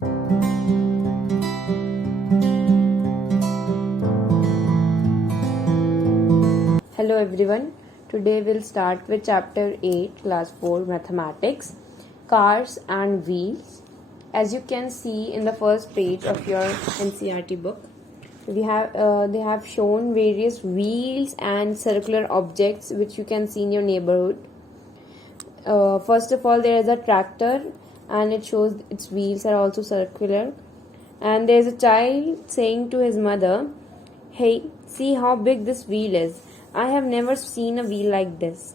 Hello everyone. Today we'll start with chapter 8, class 4 mathematics, cars and wheels. As you can see in the first page of your NCERT book, they have shown various wheels and circular objects which you can see in your neighborhood. First of all, there is a tractor and it shows its wheels are also circular, and there is a child saying to his mother, "Hey, see how big this wheel is. I have never seen a wheel like this."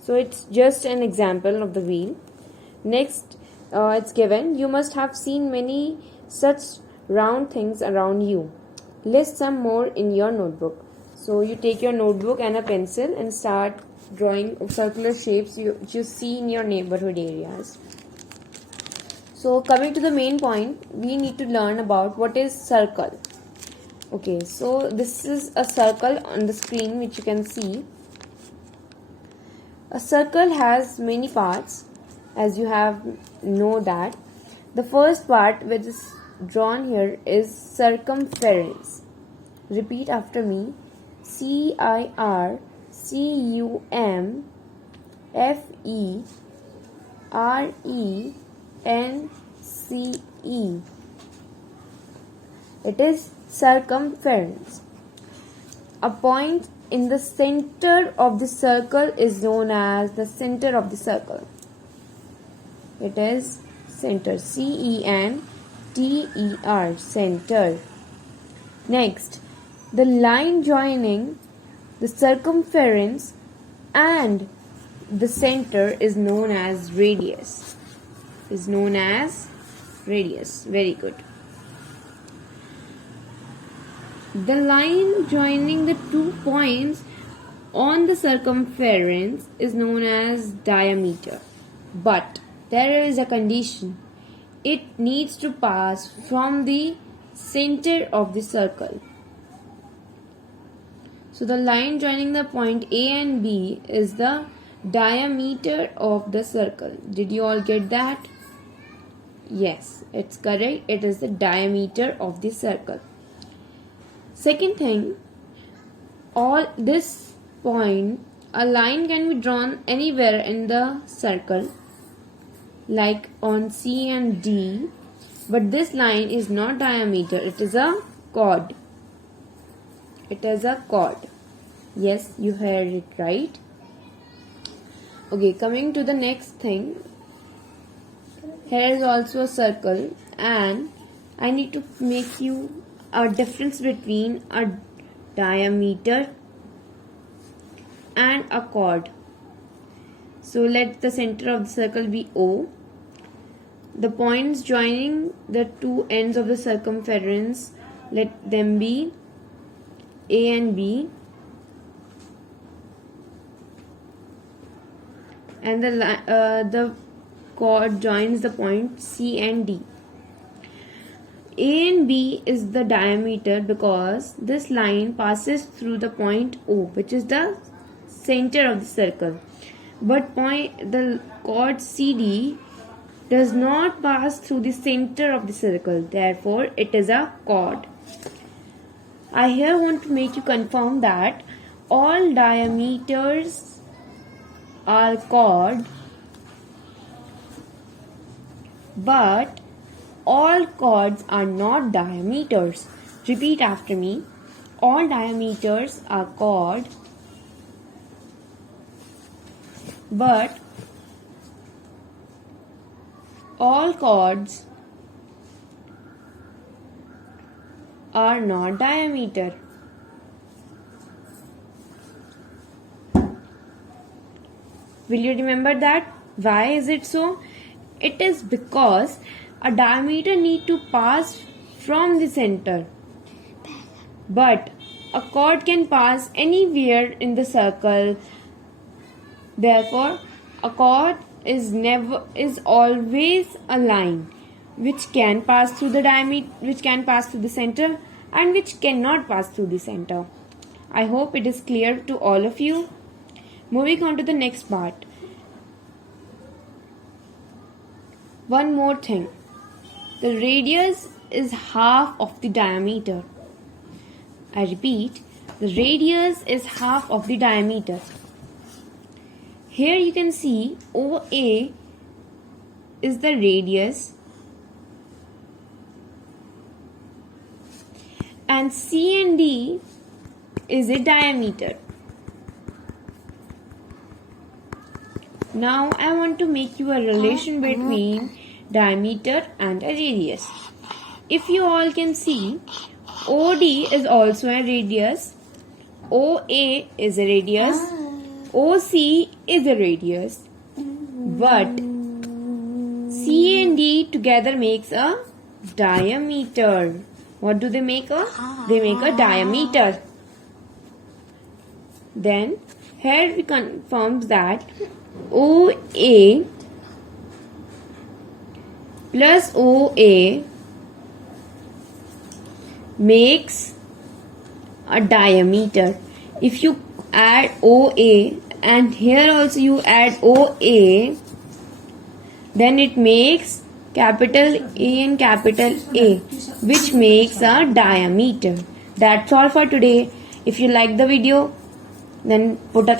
So it's just an example of the wheel. Next, it's given, "You must have seen many such round things around you. List some more in your notebook." So you take your notebook and a pencil and start drawing circular shapes you see in your neighborhood areas. So coming to the main point, we need to learn about what is circle. Okay, so this is a circle on the screen which you can see. A circle has many parts, as you have know that. The first part which is drawn here is circumference. Repeat after me. CIRCUMFERENCE. It is circumference. A point in the center of the circle is known as the center of the circle. It is center. CENTER. Center. Next, the line joining the circumference and the center is known as radius. Very good. The line joining the 2 points on the circumference is known as diameter. But there is a condition. It needs to pass from the center of the circle. So the line joining the point A and B is the diameter of the circle. Did you all get that? Yes, it's correct. It is the diameter of the circle. Second thing, all this point, a line can be drawn anywhere in the circle, like on C and D, but this line is not diameter, it is a chord. Yes, you heard it right. Okay, coming to the next thing. Here is also a circle, and I need to make you a difference between a diameter and a chord. So let the center of the circle be O. The points joining the 2 ends of the circumference, let them be A and B, and the chord joins the point C and D. A and B is the diameter because this line passes through the point O, which is the center of the circle. But the chord CD does not pass through the center of the circle. Therefore, it is a chord. I here want to make you confirm that all diameters are chord, but all chords are not diameters. Repeat after me. All diameters are chord, but all chords are not diameter. Will you remember that? Why is it so? It is because a diameter need to pass from the center, but a chord can pass anywhere in the circle. Therefore, a chord is always a line which can pass through the diameter, which can pass through the center, and which cannot pass through the center. I hope it is clear to all of you. Moving on to the next part. One more thing. the radius is half of the diameter. I repeat, the radius is half of the diameter. Here you can see OA is the radius and C and D is the diameter. Now I want to make you a relation between diameter and a radius. If you all can see, OD is also a radius, OA is a radius, OC is a radius, but C and D together makes a diameter. What do they make a? They make a diameter. Then here we confirm that OA plus OA makes a diameter. If you add OA and here also you add OA, then it makes capital A and capital A, which makes a diameter. That's all for today. If you like the video, then put a